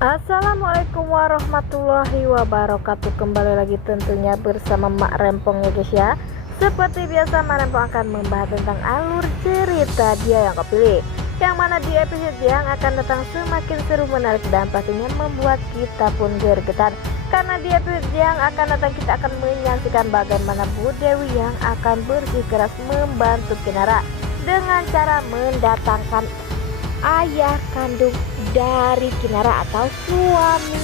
Assalamualaikum warahmatullahi wabarakatuh. Kembali lagi tentunya bersama Mak Rempong ya guys ya. Seperti biasa Mak Rempong akan membahas tentang alur cerita Dia Yang Kau Pilih, yang mana di episode yang akan datang semakin seru, menarik, dan pastinya membuat kita pun gergetan. Karena di episode yang akan datang kita akan menyaksikan bagaimana Bu Dewi yang akan bersikeras membantu Kinara dengan cara mendatangkan ayah kandung dari Kinara atau suami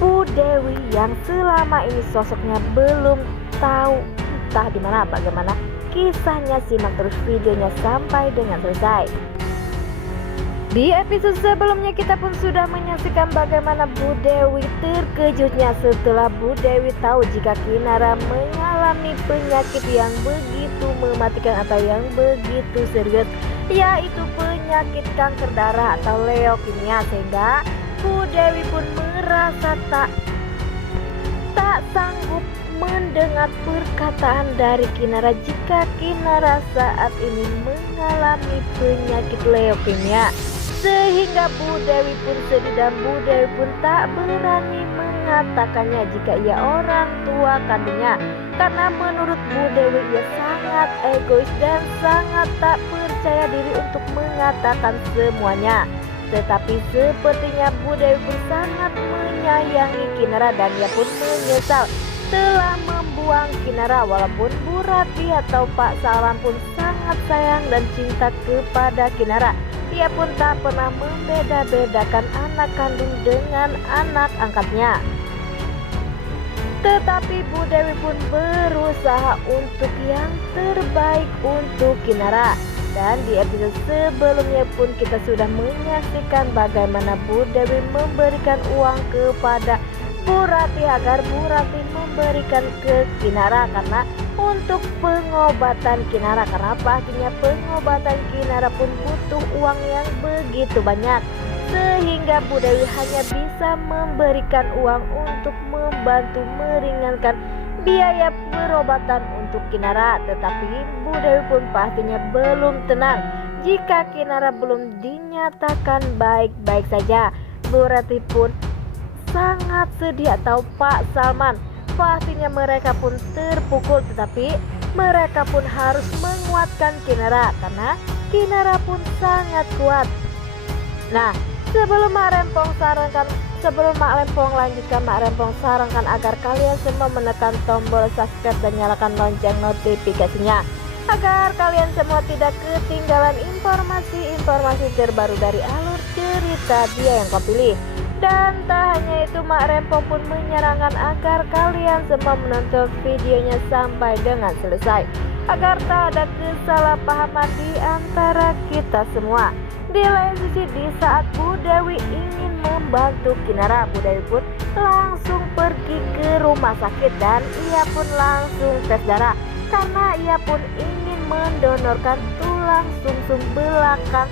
Bu Dewi yang selama ini sosoknya belum tahu entah di mana bagaimana kisahnya. Simak terus videonya sampai dengan selesai. Di episode sebelumnya kita pun sudah menyaksikan bagaimana Bu Dewi terkejutnya setelah Bu Dewi tahu jika Kinara mengalami penyakit yang begitu mematikan atau yang begitu serius, yaitu penyakit kanker darah atau leukemia, sehingga Bu Dewi pun merasa tak sanggup mendengar perkataan dari Kinara jika Kinara saat ini mengalami penyakit leukemia, sehingga Bu Dewi pun sedih dan Bu Dewi pun tak berani mengatakannya jika ia orang tua kandungnya, karena menurut Bu Dewi ia sangat egois dan sangat tak percaya diri untuk mengatakan semuanya. Tetapi sepertinya Bu Dewi pun sangat menyayangi Kinara dan ia pun menyesal telah membuang Kinara, walaupun Bu Rati atau Pak Salman pun sangat sayang dan cinta kepada Kinara. Ia pun tak pernah membeda-bedakan anak kandung dengan anak angkatnya. Tetapi Bu Dewi pun berusaha untuk yang terbaik untuk Kinara. Dan di episode sebelumnya pun kita sudah menyaksikan bagaimana Bu Dewi memberikan uang kepada Bu Rati agar Bu Rati memberikan ke Kinara karena untuk pengobatan Kinara, karena pastinya pengobatan Kinara pun butuh uang yang begitu banyak, sehingga Bu Dewi hanya bisa memberikan uang untuk membantu meringankan biaya perobatan untuk Kinara. Tetapi Bu Dewi pun pastinya belum tenang jika Kinara belum dinyatakan baik-baik saja. Bu Rati pun sangat sedih atau Pak Salman, pastinya mereka pun terpukul, tetapi mereka pun harus menguatkan Kinara karena Kinara pun sangat kuat. Nah, sebelum Mak Rempong lanjutkan, Mak Rempong sarankan agar kalian semua menekan tombol subscribe dan nyalakan lonceng notifikasinya agar kalian semua tidak ketinggalan informasi terbaru dari alur cerita Dia Yang Kau Pilih. Dan tak hanya itu, Mak Rempong pun menyarankan agar kalian semua menonton videonya sampai dengan selesai agar tak ada kesalahpahaman di antara kita semua. Di lain sisi, di saat Bu Dewi ingin membantu Kinara, Bu Dewi pun langsung pergi ke rumah sakit dan ia pun langsung tes darah karena ia pun ingin mendonorkan tulang sumsum belakang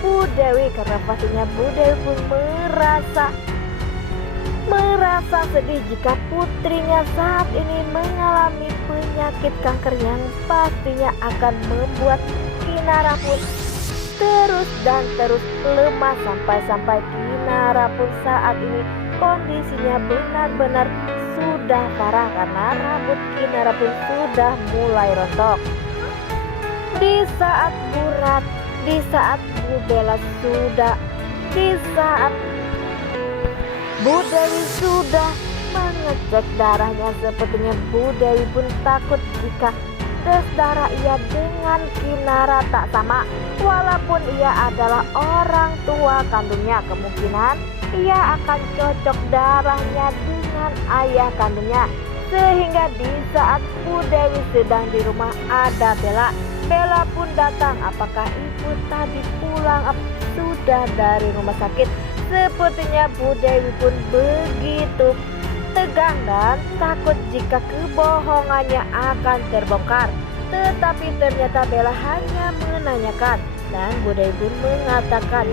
Bu Dewi, karena pastinya Bu Dewi pun merasa sedih jika putrinya saat ini mengalami penyakit kanker yang pastinya akan membuat Kinara pun terus lemah sampai Kinara pun saat ini kondisinya benar-benar sudah parah karena rambut Kinara pun sudah mulai rontok. Di saat Bu Dewi sudah mengecek darahnya, sepertinya Bu Dewi pun takut jika tes darah ia dengan Kinara tak sama. Walaupun ia adalah orang tua kandungnya, kemungkinan ia akan cocok darahnya dengan ayah kandungnya. Sehingga di saat Bu Dewi sedang di rumah ada Bella pun datang. Apakah ibu tadi pulang sudah dari rumah sakit? Sepertinya Bu Dewi pun begitu tegang dan takut jika kebohongannya akan terbongkar. Tetapi ternyata Bella hanya menanyakan dan Bu Dewi pun mengatakan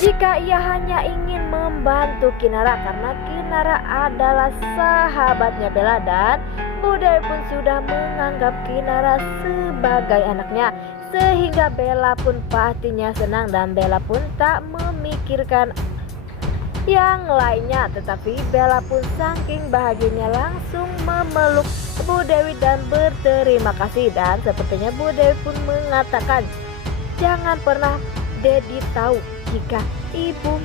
jika ia hanya ingin membantu Kinara karena Kinara adalah sahabatnya Bella, dan Bu Dewi pun sudah menganggap Kinara sebagai anaknya, sehingga Bella pun pastinya senang dan Bella pun tak memikirkan yang lainnya. Tetapi Bella pun saking bahagianya langsung memeluk Bu Dewi dan berterima kasih. Dan sepertinya Bu Dewi pun mengatakan, jangan pernah Dedi tahu jika ibu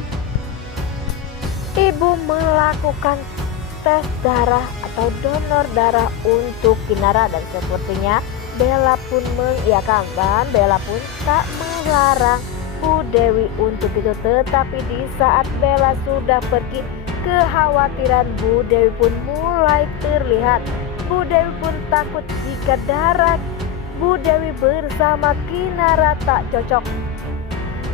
melakukan tes darah atau donor darah untuk Kinara. Dan sepertinya Bella pun mengiyakan dan Bella pun tak melarang Bu Dewi untuk itu. Tetapi di saat Bella sudah pergi, kekhawatiran Bu Dewi pun mulai terlihat. Bu Dewi pun takut jika darah Bu Dewi bersama Kinara tak cocok.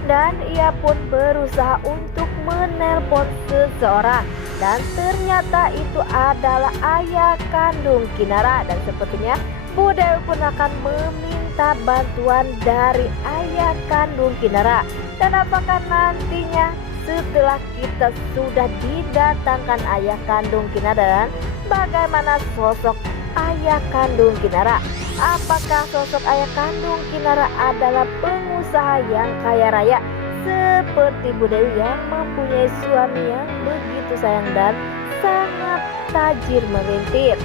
Dan ia pun berusaha untuk menelpon seseorang, dan ternyata itu adalah ayah kandung Kinara. Dan sepertinya Bu Dewi pun akan meminta bantuan dari ayah kandung Kinara. Dan apakah nantinya setelah kita sudah didatangkan ayah kandung Kinara, dan bagaimana sosok ayah kandung Kinara? Apakah sosok ayah kandung Kinara adalah pengusaha yang kaya raya seperti Bu Dewi yang mempunyai suami yang begitu sayang dan sangat tajir melintir?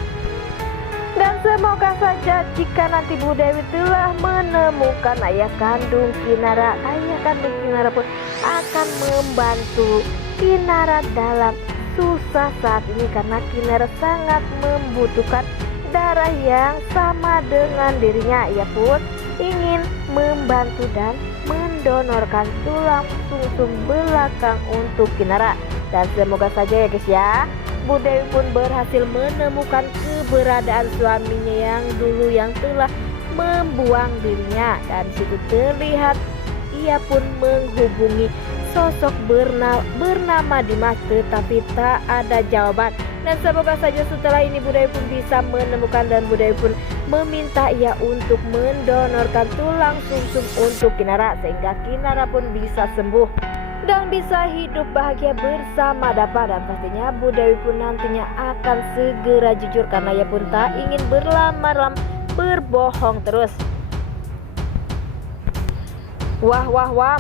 Dan semoga saja jika nanti Bu Dewi telah menemukan ayah kandung Kinara, ayah kandung Kinara pun akan membantu Kinara dalam susah saat ini, karena Kinara sangat membutuhkan darah yang sama dengan dirinya. Ia pun ingin membantu dan mendonorkan tulang sumsum belakang untuk Kinara. Dan semoga saja ya guys ya, Bu Dewi pun berhasil menemukan keberadaan suaminya yang dulu yang telah membuang dirinya. Dan situ terlihat ia pun menghubungi sosok bernama Dimas, tetapi tak ada jawaban. Dan semoga saja setelah ini Bu Dewi pun bisa menemukan, dan Bu Dewi pun meminta ia untuk mendonorkan tulang sumsum untuk Kinara, sehingga Kinara pun bisa sembuh dan bisa hidup bahagia bersama Dapa. Dan pastinya Bu Dewi pun nantinya akan segera jujur, karena ia pun tak ingin berlama-lama berbohong terus. Wah,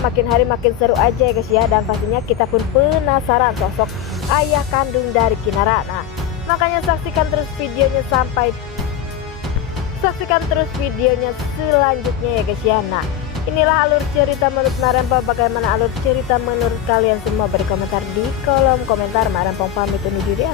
makin hari makin seru aja ya guys ya. Dan pastinya kita pun penasaran sosok ayah kandung dari Kinara. Nah, makanya saksikan terus videonya selanjutnya ya guys ya. Nah, inilah alur cerita menurut Marempong. Bagaimana alur cerita menurut kalian semua? Beri komentar di kolom komentar. Marempong pamit undur diri.